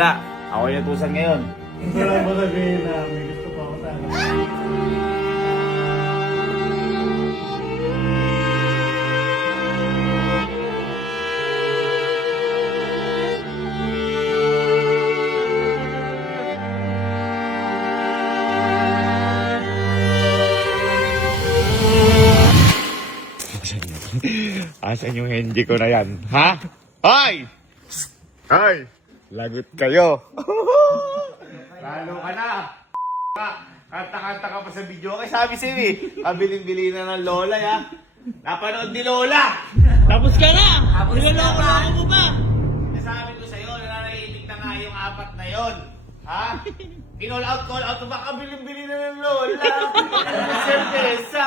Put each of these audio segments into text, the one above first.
Wala. Ako yung natusan ngayon. Gusto lang ba sabihin na may gusto pa ako sana? Asan yung hindi ko na yan? Ha? Hoy! Hoy! Lagot kayo! Lalo ka na! Kanta-kanta ka pa sa video. Okay, sabi sa'yo eh. Kabiling-bili na ng Lola ya. Napanood ni Lola! Tapos ka na! Niloloko-loko mo ba? Nasabi ko sa'yo, nananahimik na nga yung apat na yon. Ha? Call out ba? Kabiling-bili na ng Lola! Cerveza!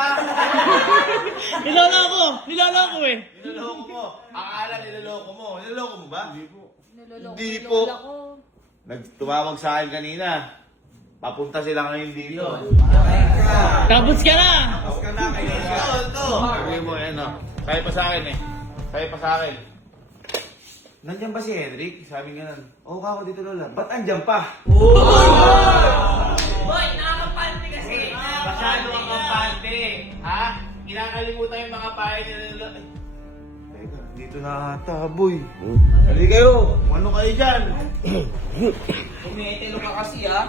Niloloko! Niloloko eh! Niloloko mo. Akala niloloko mo. Niloloko mo ba? Hindi po. Niloloko Hindi yung po. lola ko. Tumawag sa akin kanina. Papunta sila ngayon dito. Tapos ka na! Ito. Sabi mo, ano. Sabi pa sa akin eh. Sabi pa sa akin. Nandiyan ba si Henrik? Sabi nga nun. Oo ka ako dito, Lola. Ba't andyan pa? Boy, nakakapante kasi! Masyado ang kampante. Ha? Kinakalimutan yung mga pahay nila Lola. Ay, teka, dito na ata, boy. Halika kayo. Ano kayo dyan? Tumitilo ka kasi ah!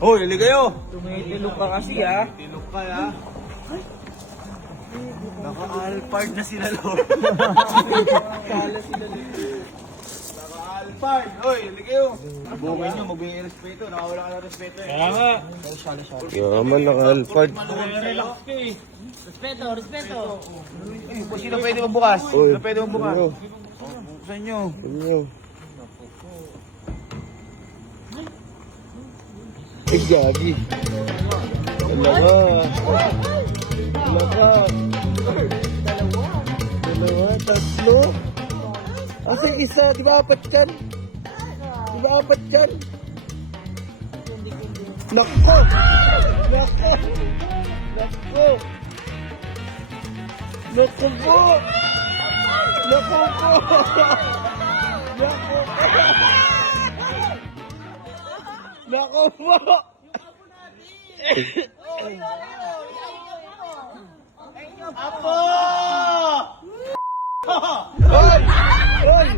Hoy, halika kayo. Tumitilo ka kasi ah! Tilok ka, ha? Naka-alpard na sila, Lola. Naka-alpard. Hoy, halika kayo. Bukay nyo, magbigay respeto. Nakawala ka ng respeto eh. Kaya nga! Yaman, naka-alphard. Relax ka eh! Respeto! Respeto! Sino pwede magbukas? Uy, Sino pwede magbukas? ano? Buksan nyo. Ano? Ay, gagi. Wala ka. Wala ka. Dalawa, tatlo. Asa yung isa? Di ba apat yan? Di ba apat yan? Nako! Nako! Nako! Nako po! Nako po! Nako po! Nako po! Apo! Hoy! Hoy!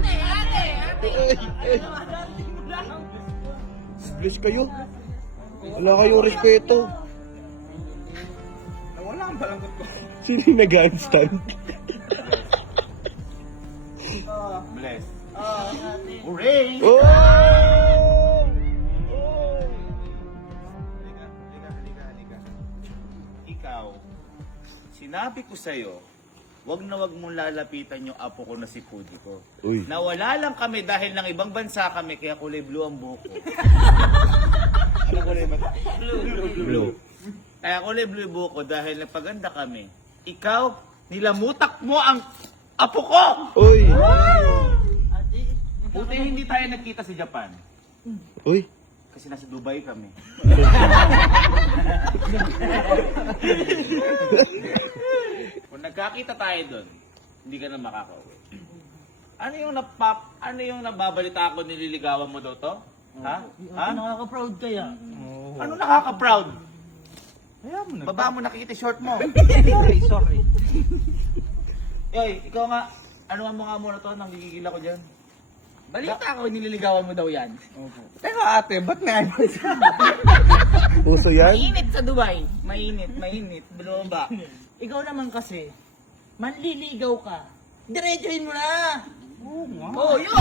Bless kayo. Wala kayong respeto. Wala ang balanggot ko. Sino yung nag-handstand? Bless. Hooray! Oh! Oh! Halika. Ikaw, sinabi ko sa'yo, wag na wag mong lalapitan yung apo ko na si Puji ko. Uy. Nawala lang kami dahil ng ibang bansa kami, kaya kulay blue ang buhok ko. Ano kulay ba? Blue. Kaya kulay blue yung buhok ko dahil nagpaganda kami. Ikaw, nilamutak mo ang apo ko! Uy! Buti hindi tayo nagkita sa Japan. Uy! Kasi nasa Dubai kami. Kung nagkakita tayo doon, hindi ka na makakauwi. Ano yung nababalita ako nililigawan mo daw to? Ha? Ha? Nakaka-proud kaya? Ano nakaka-proud? Baba mo nakikita short mo. Sorry. Yoy, ikaw nga, ano nga mo nga muna to, nang gigigil ako dyan. Balita ko, nililigawan mo daw yan. Pero ate, ba't may ano Puso yan? Mainit sa Dubai. Mainit. Bloba. Ikaw naman kasi, manliligaw ka. Diretsuhin mo na! Oh, yun!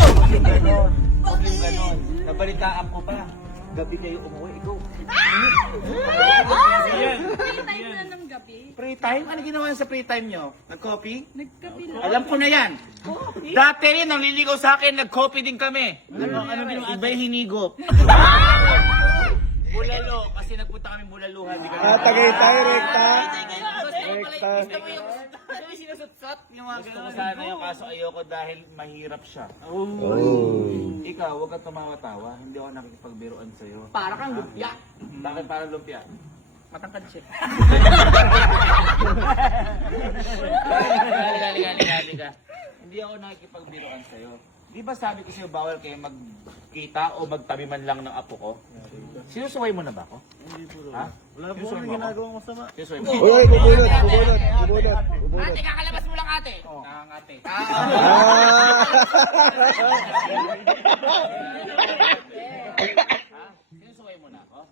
Huwag yung ganon. Nabalitaan ko pa. Gabi kayo umuwi, ikaw. Free time na ng gabi. Free time? Ano ginawa sa free time nyo? Nag-coffee? Nagkape lang. Alam ko na yan. Dati rin, nang liligaw sa akin, nag-coffee din kami. Ano iba'y hinigop. Bulalo, kasi nagpunta kami bulaluhan. Di Ah, Tagaytay, rekta. Rekta. Gusto mo yung sinusutsot? Yung mga gusto ko sana yung kaso ayoko dahil mahirap siya. Oh. Ikaw, huwag kang tumawa-tawa. Hindi ako nakikipagbiruan sa'yo. Para kang lumpia. Bakit parang lumpia? Matangkad siya. Halika. Hindi ako nakikipagbiruan sa'yo. Di ba sabi ko sa'yo bawal kayo magkita o magtabi man lang ng apo ko? Sinusuway mo na ba ako? Ha? Wala po kami ginagawang masama. Sinusuway mo? Uy, kumulot. Ate, kakalabas mo lang ate. Ate. Sinusuway mo na ako?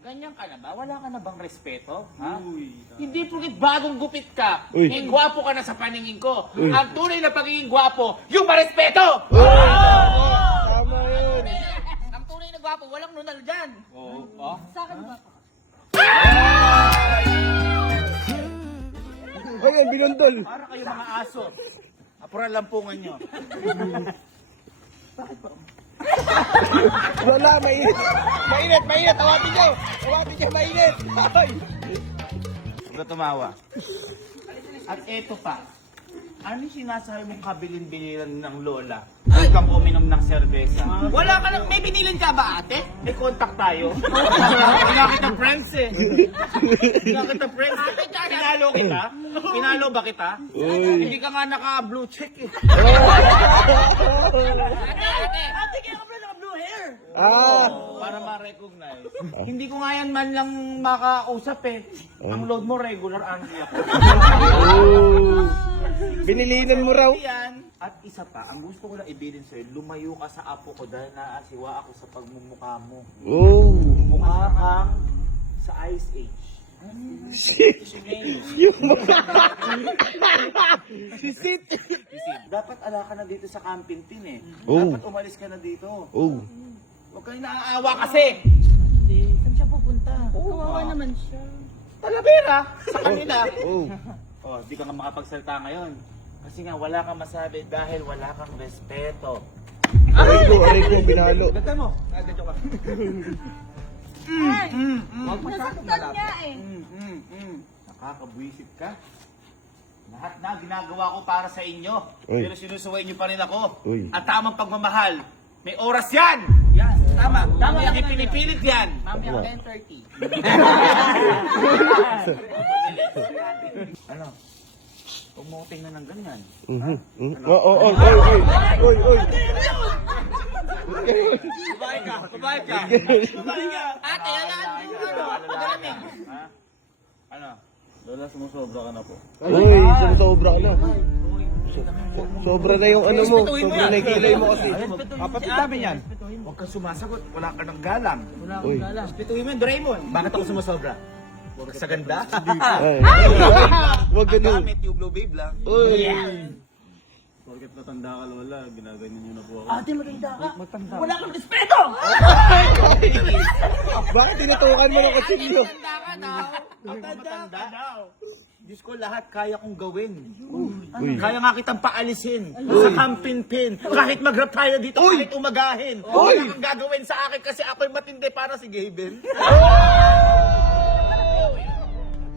Ganyan ka na ba? Wala ka na bang respeto? Ha? Hindi porkit bagong gupit ka, Uy. gwapo ka na sa paningin ko. Ang tunay na pagiging gwapo, yung marespeto! Tama yun. Ang tunay na gwapo, walang nunal dyan. Sa akin ba? Ay, ang binundol. Para kayo mga aso. Apuran lampungan nyo. Wala, mainit. Mainit. Awatin niyo, mainit. Ay. Huwag ka tumawa. At eto pa. Ano yung sinasabi mong kabilin-biliran ng lola? Huwag kang uminom ng serbesa. Wala ka lang. May binilin ka ba, ate? May contact tayo. Wala kitang friends eh. Wala kitang friends. Pinalo kita? Pinalo ba kita? Hindi ka nga naka-blue check eh. Ate, kaya ka pala naka-blue hair. Para ma-recognize. Hindi ko nga yan man lang makausap eh. Ang load mo regular, ano ako. Binilinan mo raw. Yan. At isa pa, ang gusto ko lang ibilin sa'yo, lumayo ka sa apo ko dahil naasiwa ako sa pagmumukha mo. Oh. Mukha kang sa Ice Age. Sisit. Dapat ala ka na dito sa Campintin eh. Oh. Dapat umalis ka na dito. Oh. Huwag kang naaawa kasi. Saan siya pupunta? Kawawa naman siya. Talavera sa kanila. Oh. Oh, di ka nga makapagsalita ngayon. Kasi nga wala kang masabi dahil wala kang respeto. Aray ko, binalo. Ganda mo. Ganito ka. Nasaktan niya eh. Nakakabwisit ka. Lahat na ginagawa ko para sa inyo. Uy. Pero sinusuway niyo pa rin ako. Uy. At tamang pagmamahal. May oras yan! Yan, tama. Tama, hindi pinipilit yan. Mamaya 10:30. Ano? Huwag mo ko tingnan ng ganyan. Oy. Babae ka! Ate, alaan mo ano? Malamig. Ha? Ano? Lola, sumusobra ka na po. Uy, sobra na. Sobra na yung ano mo. Sobra na yung kilay mo kasi. Kapatid namin yan. Huwag kang sumasagot. Wala ka ng galang. Uy. Respetuhin mo yun, Doraemon. Bakit ako sumasobra? Sa ganda? Ay. Wag ganun. Gamit yung blue babe lang. Uy. Porket matanda ka, Lola, ginaganyan niyo na po ako. Ate, maganda ka. Wala kang respeto! Bakit tinutukan mo ng kutsilyo? Matanda ka daw. Matanda ka daw. Diyos ko, lahat kaya kong gawin. Uy. Kaya nga kitang paalisin sa kampin-pin. Kahit mag-rap tayo dito, kahit umagahin. Wala kang gagawin sa akin kasi ako'y matindi para si Gaben.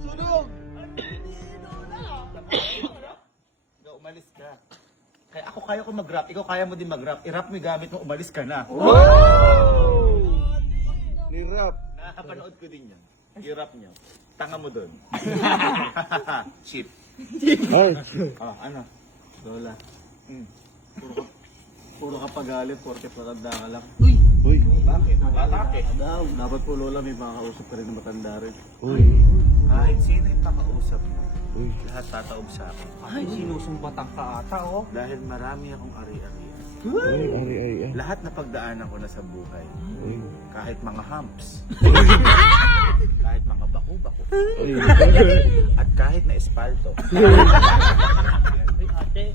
Sunog! Ikaw, umalis ka. Kaya ako kaya ko mag-rap, ikaw kaya mo din mag-rap. I-rap mo yung gamit mo, umalis ka na. Nirap. Nakapanood ko din yan. I-rap nyo. Tanga mo doon. Shit. Ay. Oh, ano? Lola, puro ka pagalit, porket matanda ka lang. Uy. Bakit? Bakit? Dapat po, Lola, may makakausap ka rin na matanda rin. Uy. Kahit sino yung pakausap mo, Uy. lahat tataob sa akin. Ay, sinusumbatan ka ata, oh. Dahil marami akong ari-arian. Ay. Lahat na pagdaanan ko na sa buhay. Uy. Kahit mga humps. Kahit mga baku-baku. Uy. At kahit na espalto. Ay, ate.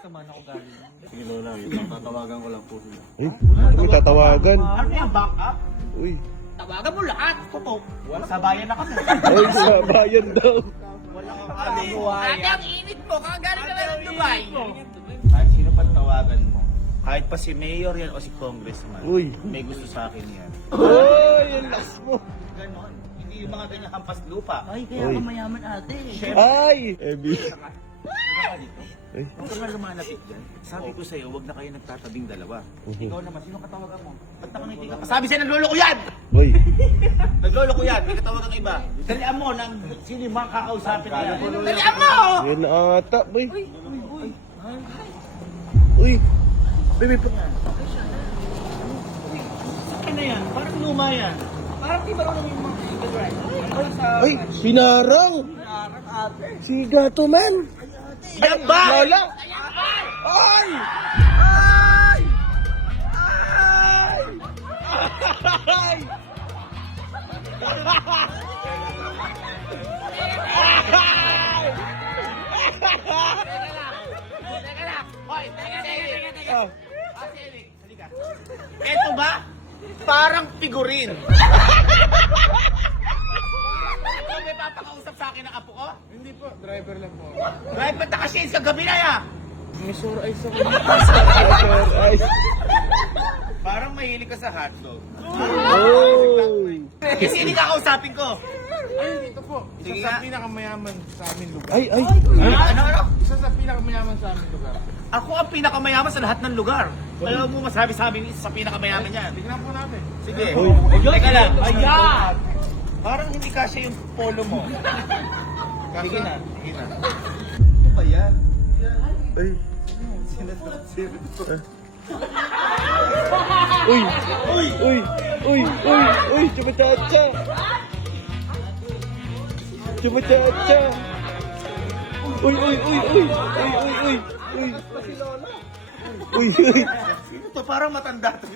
Sama na ako galing. Sige, Lola, tatawagan ko lang po sila. Ay, may tatawagan. Ano yung back up? Uy. Tawagan mo lahat. Tutok. Wala sa bayan na kami. Ay, sa bayan daw. Ate, ang init mo. Kagaling ka na ng Dubai. Kahit sino pa tawagan mo. Kahit pa si mayor yan o si congressman. Uy. May gusto sa akin yan. Uy, yung last mo. Ganon. Hindi yung mga ganyan hampas lupa. Ay, kaya Uy. ka mayaman, ate. Ay! Ebi. Ay. Huwag ka nga lumalapit dyan. Sabi ko sa'yo, huwag na kayo nagtatabing dalawa. Ikaw naman, sino katawagan mo? Ba't nakangiti ka pa? Sabi sa'yo, naglolo ko yan! Uy. Naglolo ko yan, may katawagan iba. Dalian mo, sino yung mga kakausapin na yan? Dalian mo! Yan ata, boy. Uy. Uy, may Saan na yan? Parang luma yan. Parang di marunong yung mga drive. Ay, sa... Ay, sinarang! Si Gato Man! Yan ba? Lola! Ay! Ay! Ay! Oh. Eto ba? Parang figurin. Ikaw may papakausap sa akin ng apo ko? Hindi po, driver lang po. Right, ba't nakashades kagabi na ya? May sore eyes ako. Ay! Parang mahilig ka sa hotdog. Oh! Kasi hindi kakausapin ko. Ay, dito po. Isa Sige sa nga. pinakamayaman sa amin lugar. Ay! Ay! Ano? Isa sa pinakamayaman sa amin lugar. Ako ang pinakamayaman sa lahat ng lugar. Alam mo masabi sa amin isa sa pinakamayaman yan. Tignan po natin. Sige. Uy. Teka lang. Ayan! Parang hindi kasya yung polo mo. Sige na. Sige na. Ano ba yan? Ay! Uy! Uy! Uy! Uy! Uy! Uy! Chumachacha! Chumachacha! Uy! Uy! Uy! Uy! Uy! Uy! Uy! Uy! Uy! Uy! Sino to? Parang matanda to.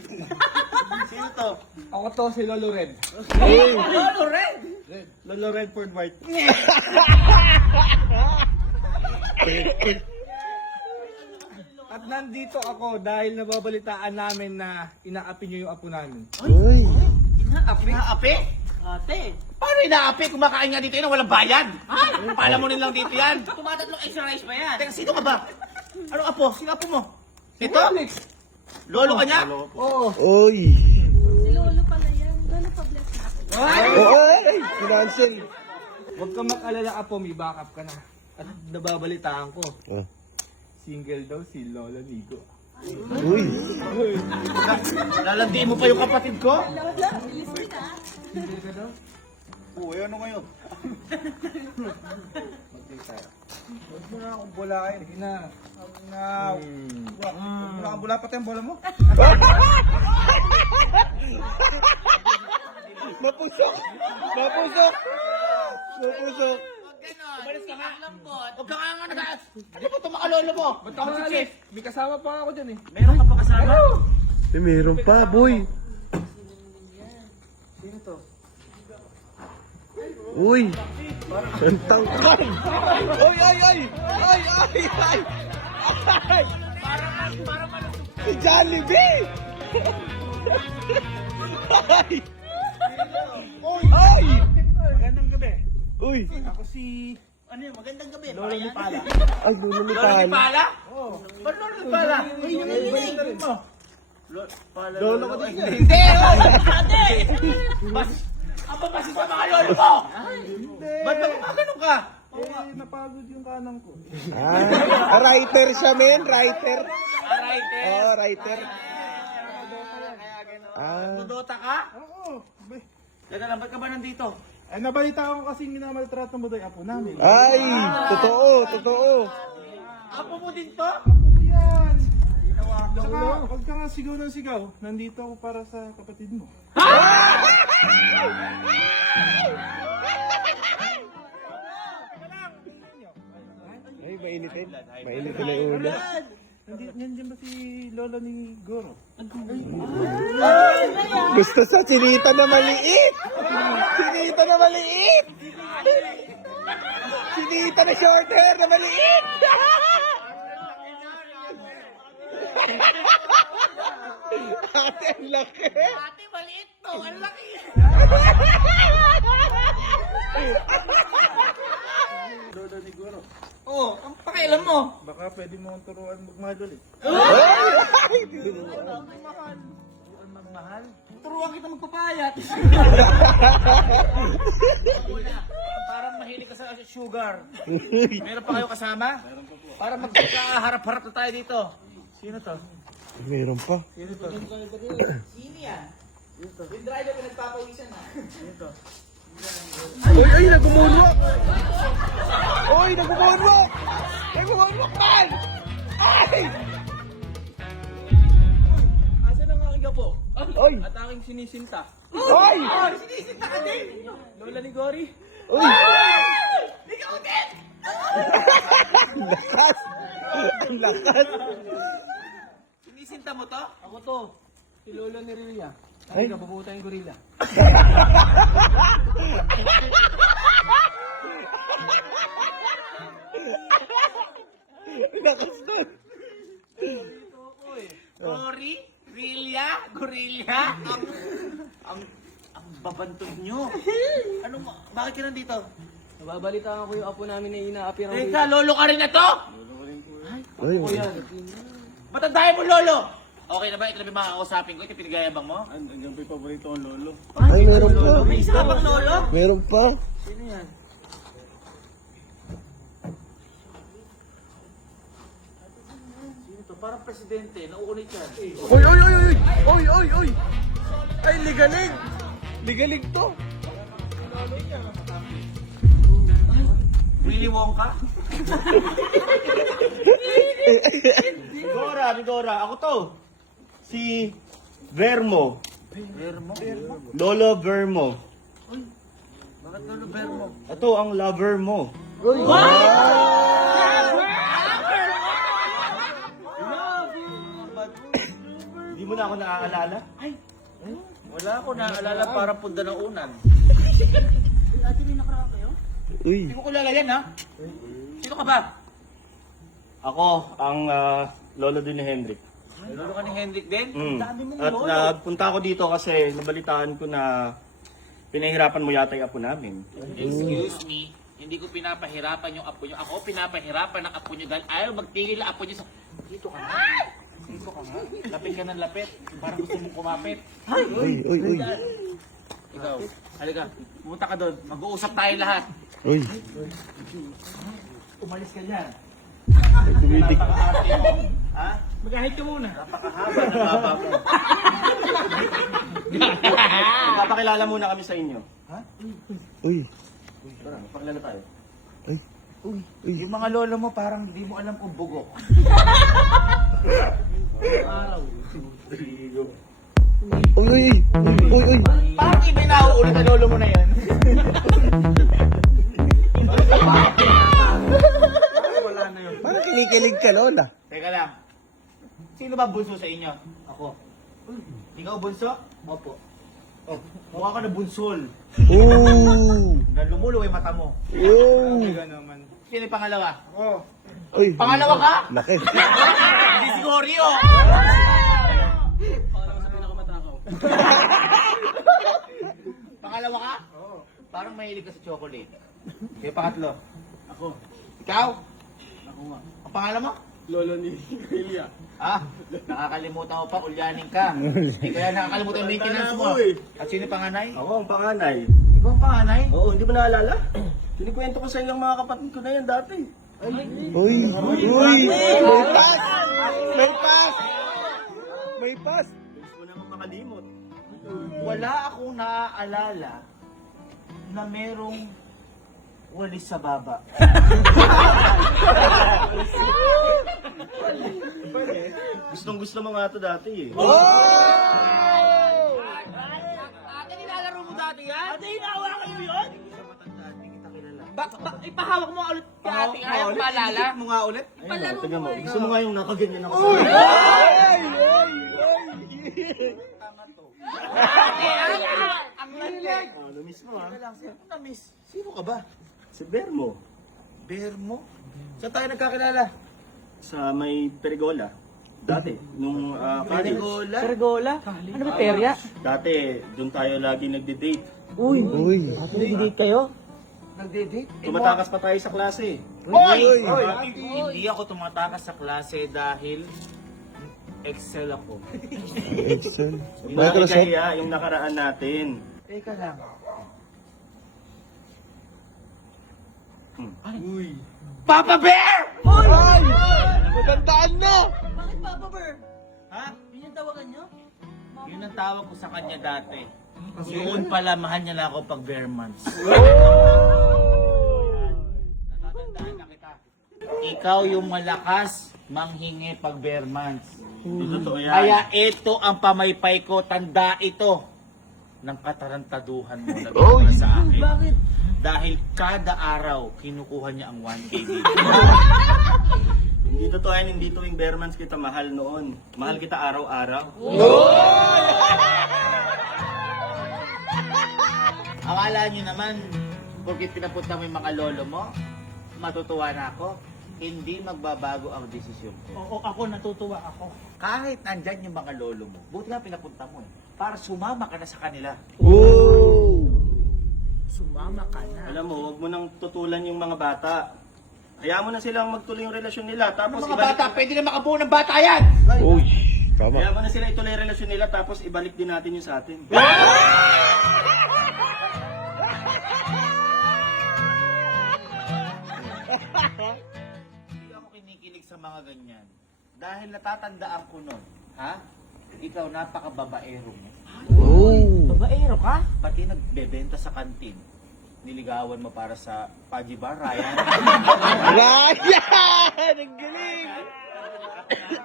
Sino to? Ako to, si Lolo Red. Uy! Lolo Red! Lolo Redford White. At nandito ako dahil nababalitaan namin na inaapi niyo yung apo namin. Uy! Inaapi? Inaapi? Ate, Paano inaapi? Kumakain nga dito yun walang bayan. Pala mo lang dito yan. tumatatlong extra rice ba yan? Teka, sino ka ba? Anong apo? Sino apo mo? Ito? Lolo ka niya? Oo. Uy! Si Lolo pala yan. Lolo pa bless natin. Ay! Financial! Huwag ka mag-alala apo, may backup ka na. At nababalitaan ko, Oh. single daw si Lolo Nico. Uy! Lalandiin mo pa yung kapatid ko? Lolo, bilis mo na. Oo, ano ngayon? Huwag mo na akong bulain. Sige na. Huwag mo na akong bula pati ang bola mo. Mapusok! Mapusok! Mapusok! Umalis ka nga. Huwag ka nga nag-aas. Ano ba ito makalolo mo? Ba't ako alis? May kasama pa ako dyan eh. Meron ka pa kasama? Eh, meron pa, boy! Sino to? Uy! Ang tangkad! Ay, ay, ay! Ay, ay, ay! Ay! Parang Si Jollibee! Ay! Ay! Magandang gabi. Uy! Ako si... ano yun? Magandang gabi. Lolo ni Pala. Ay, lolo ni Lolo ni Pala. Pala? Oo. Ba't Lolo ni Pala? Ay, yung Rin mo. Lolo ko din yan. Hindi! Ate! Mas... Apa ba sa mga lolo mo? Hindi. Ba't ba gumagano ka? Eh, napagod yung kanang ko. Ah, writer siya, men. Writer. Alright, eh. Oh, writer. Ah. Dudota ka? Oo. Be- Teka lang, ba't ka ba nandito? Eh, nabalita ko kasi minamaltrato mo daw yung apo namin. Ay! Totoo, totoo. Apo mo din to? Apo ko yan. Saka, huwag ka nga sigaw ng sigaw. Nandito ako para sa kapatid mo. Ay, mainitin. Mainitin na yung ulo. Nandiyan ba si Lola ni Goro? Gusto sa chinita na maliit! Chinita na maliit! Chinita na short hair na maliit! Ate, ang laki! Ate, maliit to. Ang laki. Lola ni Goro. Oh, ang pakialam mo. Baka pwede mo akong turuan magmahal ulit. Ay! Magmahal. Turuan kita magpapayat. Una, parang mahilig ka sa sugar. Meron pa kayo kasama? Para magkaharap-harap na tayo dito. Sino to? Meron pa. Sino yan? Yung driver ko nagpapawisan na. Uy, ay, nag-moonwalk! Uy, nag-moonwalk! Nag-moonwalk, man! Ay! po. Oy! At aking sinisinta. Oy! Sinisinta ka din! Lola ni Gory. Uy! Ikaw din! Lakas! Ang lakas! Sinisinta mo to? Ako to. Si Lolo ni Rilia. Ay. Ay, kapaputa yung gorilla. Lakas nun! Gory? Gorilla? Gorilla? Ang babantog nyo. Ano mo? Bakit ka nandito? Nababalitaan ko yung apo namin na inaapi ng Teka, lolo ka rin na to? Uy! Matandaan mo, lolo! Okay na ba? Ito na ba yung makakausapin ko? Ito yung pinagayabang mo? Andiyan pa yung paborito kong lolo. Ay, meron pa! May isa ka bang lolo? Meron pa! Sino yan? Sino to? Parang presidente. Nauunit yan. Uy! Uy! Uy! Uy! Uy! Uy! Uy! Ay, ligalig! Ligalig to! Willy Wonka? Bigora, ako to. Si Vermo. Vermo? Lolo Vermo. Bakit lolo Vermo? Ito ang lover mo. Hindi mo na ako naaalala? Wala ako naaalala parang punda ng unan. Uy! Hindi ko kilala yan, ha? Sino ka ba? Ako ang lolo din ni Hendrik. Lolo ka ni Hendrik din? Mm. Dami mong At lolo. nagpunta ako dito kasi nabalitaan ko na pinahirapan mo yata yung apo namin. Excuse me, hindi ko pinapahirapan yung apo nyo. Ako pinapahirapan ng apo nyo dahil ayaw magtigil ang apo nyo sa... Dito ka nga. Dito ka nga. Lapit ka ng lapit. Parang gusto mong kumapit. Uy! Uy! Uy! Ikaw, halika. Pumunta ka doon. Mag-uusap tayo lahat. Uy! Umalis ka dyan. Tumitik! Napaka-arte mo. Ha? Mag-ahit ka muna. Napakahaba ng baba mo. Magpapakilala muna kami sa inyo. Uy! Tara, magpakilala tayo. Uy! Uy! Yung mga lolo mo parang hindi mo alam kung bugok. Uy! Uy! Uy! Uy! Parang iba na uulit ang lolo mo na yan. Wala na yun. Parang kinikilig ka, Lola. Teka lang. Sino ba bunso sa inyo? Ako. Ikaw bunso? Opo. Oh, mukha ka na bunsol. Oh! Na lumuluwa yung mata mo. Oh! Sino yung pangalawa? Uy! Pangalawa ka? Laki! Hindi si Goryo! Pangalawa ka? Oo. Parang mahilig ka sa chocolate. Kaya pangatlo? Ako. Ikaw? Ako nga. Ang pangalan mo? Lolo ni Rilia. Ah, nakakalimutan mo pa, ulyanin ka. Hindi kaya nakakalimutan yung maintenance mo. At sino yung panganay? Ako ang panganay. Ikaw ang panganay? Oo, hindi mo naalala? Kinikwento ko sa ilang mga kapatid ko na yan dati. Uy! Uy! May pass! May pass! May pass! Gusto mo naman makalimot. Wala akong naaalala na merong walis sa baba. Gustong gusto mo nga ito dati eh. Ate, nilalaro mo dati yan? Ate, hinahawakan mo yun? Hindi ka matanda, hindi kita kilala. Ipahawak mo ulit ka ate, ayaw mo maalala? Mo nga ulit? Ayun, tingnan mo. Gusto mo nga yung nakaganyan ako. Ay! Ay! Ay! Ang lalag! Namiss mo ha. Sino na-miss? Sino ka ba? Si Bermo. Bermo? Saan tayo nagkakilala? Sa may Perigola. Dati, nung college. Perigola? Pergola? Ano ba perya? Dati, doon tayo lagi nagde-date. Uy! Uy! Nag-date kayo? Nagde-date? Tumatakas pa tayo sa klase. Hoy! Uy! Hindi ako tumatakas sa klase dahil Excel ako. Excel. Yung Microsoft. nakikaya, yung nakaraan natin. Teka lang. Uy. Papa Bear! Ay! Matandaan na! Bakit Papa Bear? Ha? Yun yung tawagan nyo? Yun ang tawag ko sa kanya dati. Yun pala, mahal niya na ako pag bare months. Natatandaan na kita. Ikaw yung malakas manghingi pag bare months. Totoo yan. Kaya ito ang pamaypay ko, tanda ito ng katarantaduhan mo na ginawa sa akin. Bakit? Dahil kada araw, kinukuha niya ang 1K dito. Hindi totoo yan, hindi tuwing bare months kita mahal noon. Mahal kita araw-araw. Akala niyo naman, porque pinapunta mo yung mga lolo mo, matutuwa na ako. Hindi magbabago ang desisyon ko. Oo, ako natutuwa ako. Kahit nandyan yung mga lolo mo, buti nga pinapunta mo eh, para sumama ka na sa kanila. Oh! Sumama ka na. Alam mo, huwag mo nang tutulan yung mga bata. Hayaan mo na silang magtuloy yung relasyon nila. Tapos Mga bata, pwede na makabuo ng bata yan! Uy! Tama. Hayaan mo na sila ituloy yung relasyon nila tapos ibalik din natin yung sa atin. Hindi ako kinikilig sa mga ganyan. Dahil natatandaan ko nun, ha? Ikaw, napakababaero mo. Oh! Babaero ka? Pati nagbebenta sa kantin. Niligawan mo para sa Paji Bar, Ryan. Ryan! Ang galing!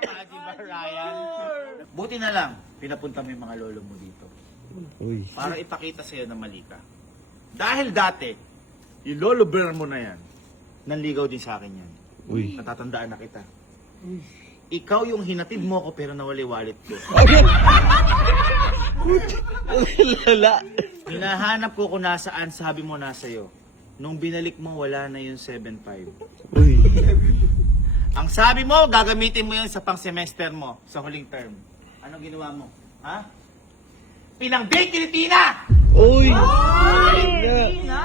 Paji Bar, Ryan. Buti na lang, pinapunta mo yung mga lolo mo dito. Uy. Para ipakita sa'yo na mali ka. Dahil dati, yung lolo bear mo na yan, nanligaw din sa akin yan. Uy. Natatandaan na kita. Ikaw yung hinatid mo ako pero nawali wallet ko. Lala. Hinahanap ko kung nasaan, sabi mo nasa'yo. Nung binalik mo, wala na yung 7.5. Uy. Ang sabi mo, gagamitin mo yun sa pang-semester mo, sa huling term. Anong ginawa mo? Ha? Pinang-date ni Tina! Uy! Tina!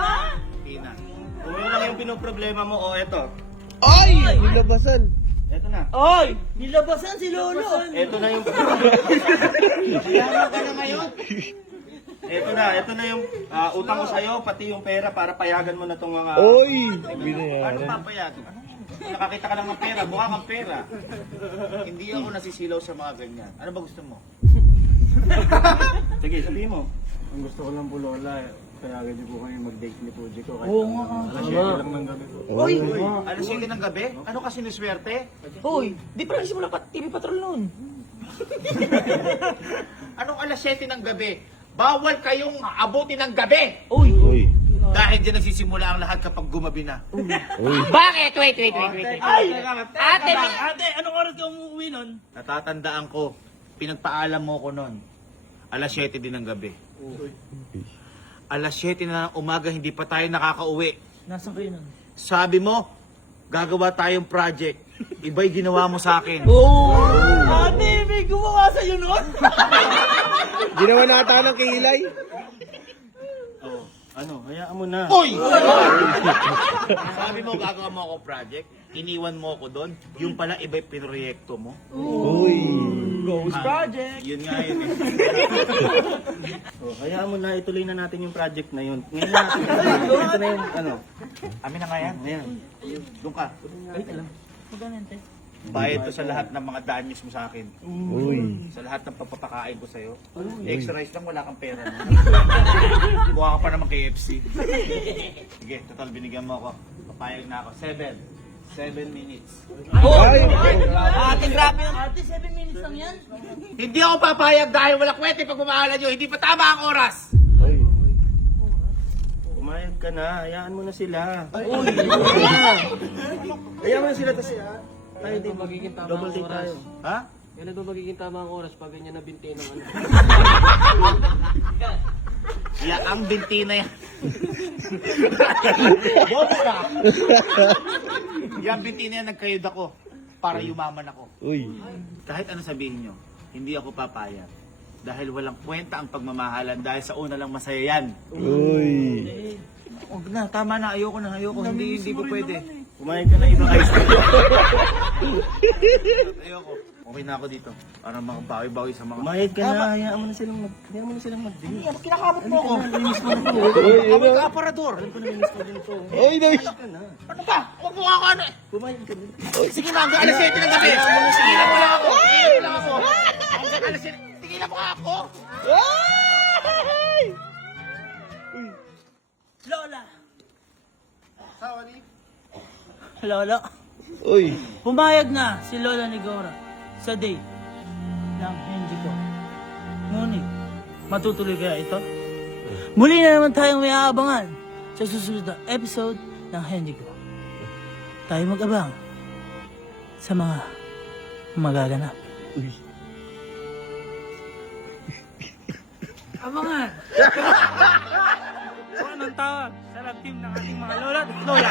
Kung yun lang yung pinoproblema mo, o eto. Ay! Nilabasan. Eto na. Oy! Nilabasan si Lolo! Eto na yung... Kaya ka na ngayon? Ito na yung utang ko sa'yo, pati yung pera para payagan mo na tong mga... Uy! Ano Binayaran. papayagan? Nakakita ka lang ng pera, mukha kang pera. Hindi ako nasisilaw sa mga ganyan. Ano ba gusto mo? Sige, sabihin mo. Ang gusto ko lang po, Lola, payagan niyo po kayo mag-date ni Puji ko. Oo nga. Alas 7 lang ng gabi po. Uy! Alas 7 ng gabi? Ano kasi niswerte? Uy! Di pa rin simula TV Patrol noon. Anong alas 7 ng gabi? Bawal kayong abutin ng gabi! Uy! Uy. Dahil dyan nagsisimula ang lahat kapag gumabi na. Uy. Bakit? Wait. Ay! Ate, anong oras ka umuwi nun? Natatandaan ko, pinagpaalam mo ko noon. Alas 7 din ng gabi. Alas 7 na ng umaga, hindi pa tayo nakakauwi. Nasaan kayo nun? Sabi mo, gagawa tayong project. Iba'y ginawa mo sa akin. Oh! Ate, may gumawa sa'yo nun? Ginawa nata ng kilay. Oh, ano, hayaan mo na. Uy! Sabi mo, gagawa mo ako project. Iniwan mo ako doon. Yung pala, iba'y pinroyekto mo. Uy. Ghost Project! Yun nga yun eh. Oh, hayaan mo na, ituloy na natin yung project na yun. Ngayon na natin. Ito na yung, ano. Amin na nga yan. Ayan. Doon ka. Bayad to sa lahat ng mga danyos mo sa akin. Uy. Sa lahat ng papapakain ko sa'yo. Extra rice lang, wala kang pera. No? Buha ka pa naman KFC. Sige, total binigyan mo ako. Papayag na ako. 7 minutes. Ay! Ate, grabe naman. Ate, 7 minutes lang yan. Hindi ako papayag dahil wala kwete pag mamahalan nyo. Hindi pa tama ang oras. Uy. Umayag ka na, hayaan mo na sila. Uy! Hayaan mo na sila, tapos tayo din. Magiging tama Double ang date oras. tayo. Ha? Kailan ba magiging tama ang oras pag ganyan na binti ng ano? Ang binti na yan. Bobo ka. Yung binti na yan, nagkayod ako para yumaman ako. Uy. Kahit ano sabihin nyo, hindi ako papayag. Dahil walang kwenta ang pagmamahalan dahil sa una lang masaya yan. Uy. Huwag na, tama na, ayoko. Hindi po pwede. Umayag ka na ibang ayos. Ayoko. Okay na ako dito. Para makabawi-bawi sa mga... Umayag ka na, hayaan mo na silang mag-date. Kinakamot mo ako. Uy. Kami ka aparador. Uy. Uy. Ano ba? Huwag mo ako ano eh. Umayag ka na. Sige na, hanggang alas 7 ng gabi. Tigilan mo lang ako. Hanggang alas 7. Tigilan mo nga ako. Lola! Sorry. Lolo! Uy. Pumayag na si Lola Nigora sa date ng Henji ko. Ngunit, matutuloy kaya ito? Muli na naman tayong may aabangan sa susunod na episode ng Henji ko. Tayo mag-abang sa mga magaganap. Abangan! Kung anong tawag sa love team ng ating mga lola at lola.